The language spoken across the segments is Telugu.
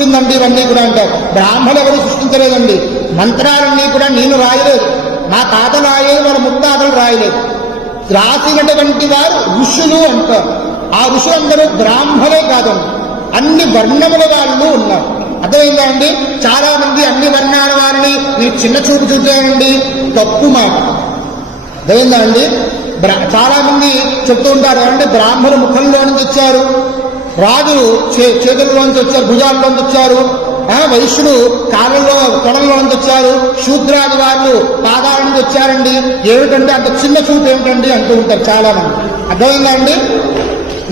సృష్టించిందండి ఇవన్నీ కూడా అంటారు. బ్రాహ్మణులు ఎవరు సృష్టించలేదండి. మంత్రాలన్నీ కూడా నేను రాయలేదు, నా తాతలు రాయలేదు, వాళ్ళ ముత్తాతలు రాయలేదు. రాసినటువంటి వారు ఋషులు అంటారు. ఆ ఋషులందరూ బ్రాహ్మణే కాదండి, అన్ని వర్ణముల వాళ్ళు ఉన్నారు. అర్థమైందా అండి? చాలా మంది అన్ని వర్ణాల వారిని నేను చిన్న చూపు చూశానండి, తప్పు మాట. అర్థమైందా అండి? చాలా మంది చెప్తూ ఉంటారు అంటే బ్రాహ్మణులు ముఖంలో నుంచి వచ్చారు, రాజులు చేతుల్లోంచి వచ్చారు, భుజాల్లోంచి వచ్చారు, వైశ్యుడు కాళ్ళలో తొడల్లోంచి వచ్చారు, శూద్రాది వాళ్ళు పాదాల నుంచి వచ్చారండి. ఏమిటంటే అంత చిన్న చూపు ఏమిటండి అంటూ ఉంటారు చాలా మంది. అర్థమైందా అండి?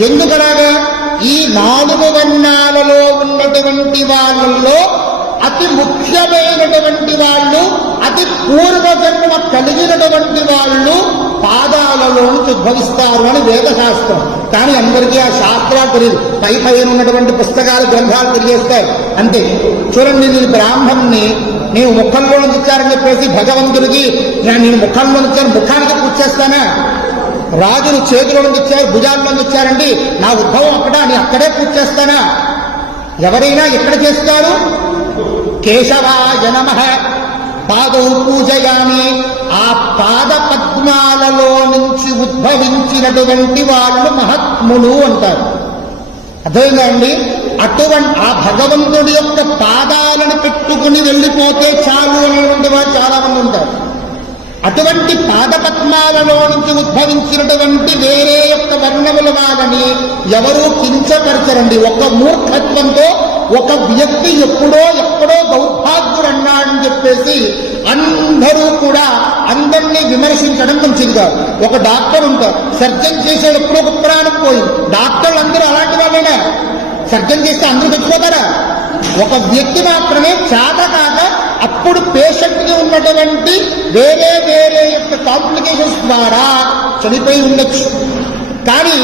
ఎందుకలాగా? ఈ 4 వర్ణాలలో ఉన్నటువంటి వాళ్ళల్లో అతి ముఖ్యమైనటువంటి వాళ్ళు, అతి పూర్వజన్మ కలిగినటువంటి వాళ్ళు పాదాలలో నుంచి ఉద్భవిస్తారు అని వేదశాస్త్రం. కానీ అందరికీ ఆ శాస్త్రాలు తెలియదు. పైన ఉన్నటువంటి పుస్తకాలు గ్రంథాలు తెలియజేస్తారు అంతే. చూడండి, నేను బ్రాహ్మణ్ణి, నీవు ముఖంలో నుంచి వచ్చారని చెప్పేసి భగవంతుడికి నేను ముఖంలో వచ్చాను, ముఖానికి పూజ చేస్తానా? రాజులు చేతిలో నుంచి వచ్చారు, భుజాల్లో నుంచి వచ్చారండి, నా ఉద్భవం అక్కడ, నేను అక్కడే పూజ చేస్తానా? ఎవరైనా ఎక్కడ చేస్తారు? కేశవాయ నమః పాదౌ పూజయామి. ఆ పాద పద్మాలలో నుంచి ఉద్భవించినటువంటి వాళ్ళు మహాత్ములు అంటారు. అర్థమైందా అండి? ఆ భగవంతుడి యొక్క పాదాలను పెట్టుకుని వెళ్ళిపోతే చాలు అనేటువంటి వారు చాలా మంది ఉంటారు. అటువంటి పాదపద్మాలలో నుంచి ఉద్భవించినటువంటి వేరే యొక్క వర్ణముల వాళ్ళని ఎవరూ కించపరచరండి. ఒక మూర్ఖత్వంతో ఒక వ్యక్తి ఎక్కడో దౌర్భాగ్యుడన్నాడని చెప్పేసి అందరూ కూడా అందరినీ విమర్శించడం మంచిది కాదు. ఒక డాక్టర్ ఉంటారు, సర్జన్ చేసేది ఎప్పుడో ఒక ప్రాణం పోయింది. డాక్టర్లు అందరూ అలాంటి వాళ్ళైనా సర్జన్ చేస్తే అందరూ చచ్చిపోతారా? ఒక వ్యక్తి మాత్రమే చేత కాక అప్పుడు పేషెంట్ కి ఉన్నటువంటి వేరే యొక్క కాంప్లికేషన్స్ ద్వారా చనిపోయి ఉండొచ్చు. కానీ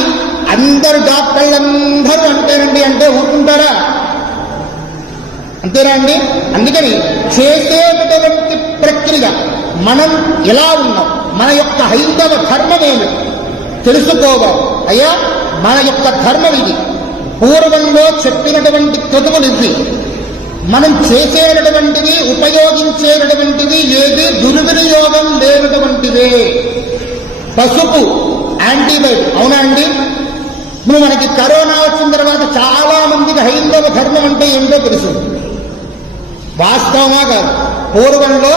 అందరు డాక్టర్లందరూ అంతేనండి అంటే ఊరుకుంటారా? అంతేనా అండి? అందుకని చేసేటటువంటి ప్రక్రియ మనం ఎలా ఉన్నాం, మన యొక్క హైందవ ధర్మం ఏమి తెలుసుకోవాలి. అయ్యా, మన యొక్క ధర్మం ఇది, పూర్వంలో చెప్పినటువంటి క్రతువులు ఇవి. మనం చేసేటటువంటివి, ఉపయోగించేటటువంటివి ఏది దుర్వినియోగం లేనటువంటివే. పసుపు యాంటీబయాటిక్, అవునా అండి? ఇప్పుడు మనకి కరోనా వచ్చిన తర్వాత చాలా మందికి హైందవ ధర్మం అంటే ఏంటో తెలుసు. వాస్తవమా కాదు? పూర్వంలో